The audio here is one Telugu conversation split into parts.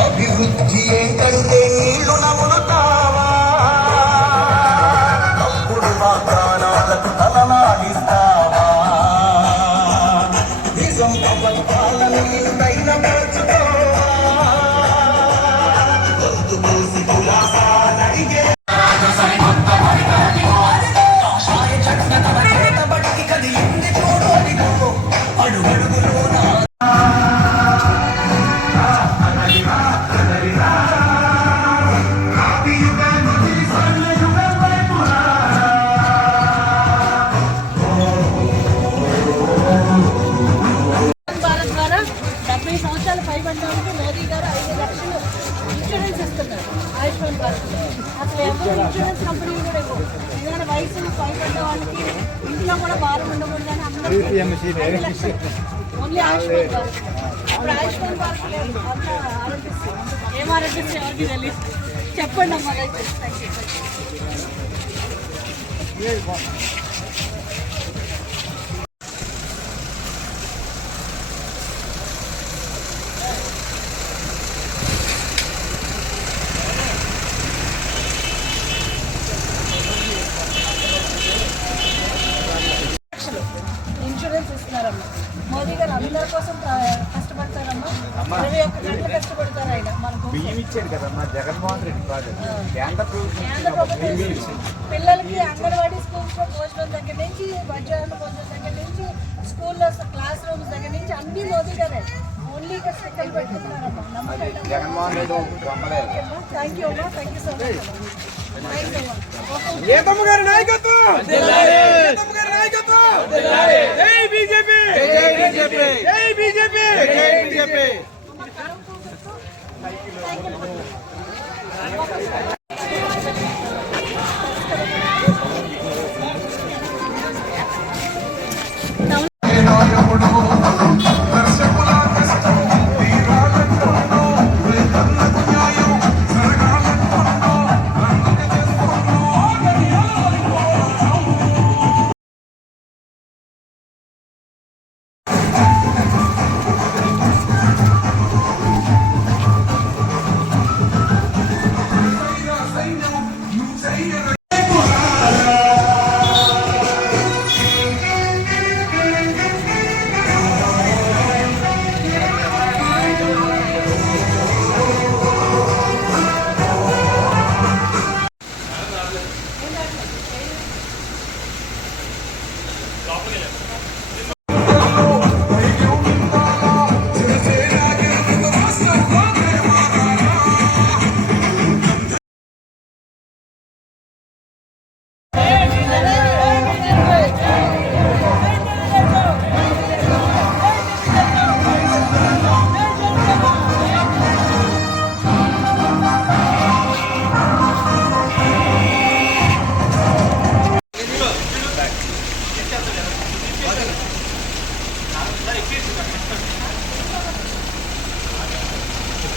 అభివృద్ధి ఏంటంటే నీళ్ళు నములుతావా తప్పుడు వాగ్దానాలకు తలనాడిస్తావా నిజం అబద్ధాలను నీదైన మరచుకోవా గొంతు మూసి ఇన్సూరెన్స్ కంపెనీ కూడా ఏదైనా వయసు వాళ్ళకి ఇంట్లో కూడా భారం అందరూ ఓన్లీ ఆయుష్మాన్ భారత్. ఇప్పుడు ఆయుష్మాన్ భారత్ లేదు. అంతా ఆరోగ్యశ్రీ. ఏం ఆరోగ్యశ్రీ ఎవరికి తెలియదు చెప్పండి అమ్మ రైతు థ్యాంక్ యూ బియ్యం ఇచ్చాడు కదమ్మా జగన్మోహన్ రెడ్డి ప్రాజెక్ట్ కేంద్ర ప్రభుత్వం. పిల్లలకి అంగన్వాడీ స్కూల్స్లో భోజనం దగ్గర నుంచి మధ్యాహ్నం భోజనం దగ్గర నుంచి స్కూల్లో క్లాస్ రూమ్స్ దగ్గర నుంచి అన్ని మోదీ గారే ఓన్లీ ఇక్కడ పెట్టుకున్నారమ్మా. జగన్మోహన్ రెడ్డి థ్యాంక్ యూ అమ్మా. థ్యాంక్ యూ సో మచ్ గారి నాయకత్వం? గారి నాయకత్వం? జై బీజేపీ! జై బీజేపీ. జై బీజేపీ!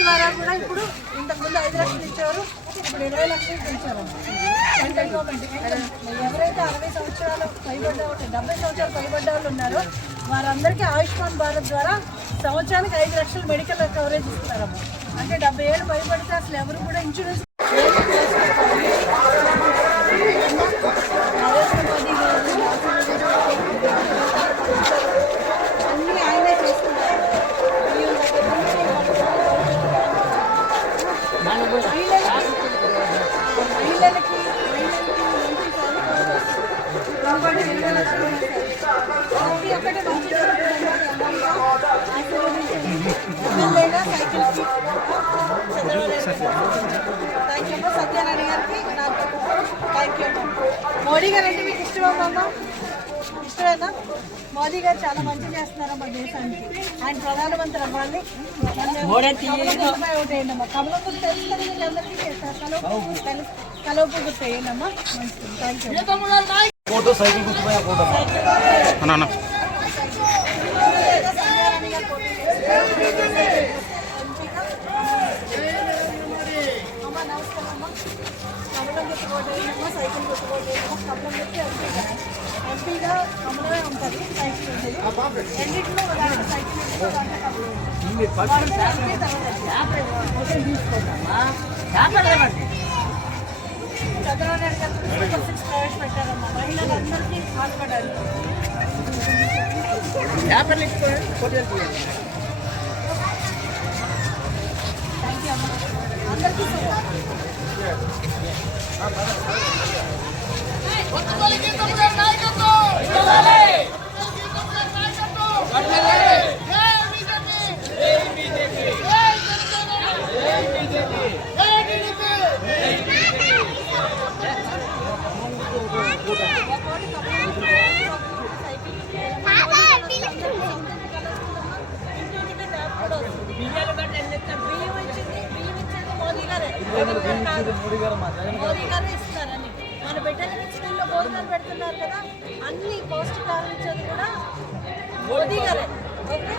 ద్వారా కూడా ఇప్పుడు ఇంతకుముందు ఐదు లక్షలు ఇచ్చారు ఇప్పుడు ఇరవై లక్షలు పెంచారు సెంట్రల్ గవర్నమెంట్ ఎవరైతే అరవై సంవత్సరాలు పైబడ్డ డెబ్బై సంవత్సరాలు పైబడ్డ వాళ్ళు ఉన్నారో వారందరికీ ఆయుష్మాన్ భారత్ ద్వారా సంవత్సరానికి ఐదు లక్షలు మెడికల్ కవరేజ్ ఇస్తున్నారమ్మా. అంటే డెబ్బై ఏళ్ళు పైబడితే అసలు ఎవరు కూడా ఇన్సూరెన్స్ సత్యనారాయణ గారికి నాకు థ్యాంక్ యూ అమ్మ మోడీ గారు అంటే మీకు ఇష్టమమ్మా ఇష్టమేనా మోదీ గారు చాలా మంచి చేస్తున్నారు మన దేశానికి? ఆయన ప్రధానమంత్రి అవ్వాలి. ఓటేయండి అమ్మా కమలపు తెలుస్తుంది మీకు అందరికీ చేస్తారు. గుర్తు. వేయండి అమ్మా మంచిది. థ్యాంక్ యూ ఫోటో సైకిల్ గుర్తుపై ఫోటో అన్న అన్న సత్యనారాయణ గారు పోటీ చేస్తున్నారు. ఎంపీగా అమ్మ నమస్కారం అమ్మ కమలం గుర్తు ఓటేయమ్మా సైకిల్ గుర్తు ఓటేయమ్మా కమలం గుర్తు ఎంపీగా ఎంపీగా కమలమే ఉంటుంది సైకిల్ ఉంటుంది రెండింటిలో ఒక దాంట్లో సైకిల్ ఉంటుంది, ఒక దాంట్లో కమలం ఉంటుంది. మొదట ఎంపీ, తర్వాత ఓకే తీసుకోండమ్మా చంద్రబాబు నాయుడు గారు సూపర్ సిక్స్ ప్రవేశపెట్టారమ్మా మహిళలందరికీ ఆడపడాలి థ్యాంక్ యూ అమ్మా అందరికీ శుభం. బియ్యం ఇచ్చింది బియ్యం ఇచ్చేది మోదీ మోడీ గారు మా జగన్ మోదీ గారే ఇస్తున్నారని మన బిడ్డలకి స్కూల్లో భోజనాలు పెడుతున్నారు కదా అన్ని పౌష్టికాలు ఇచ్చేది కూడా మోదీ గారే. ఓకే.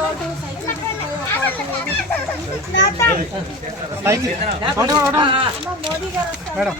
Vote cycle madam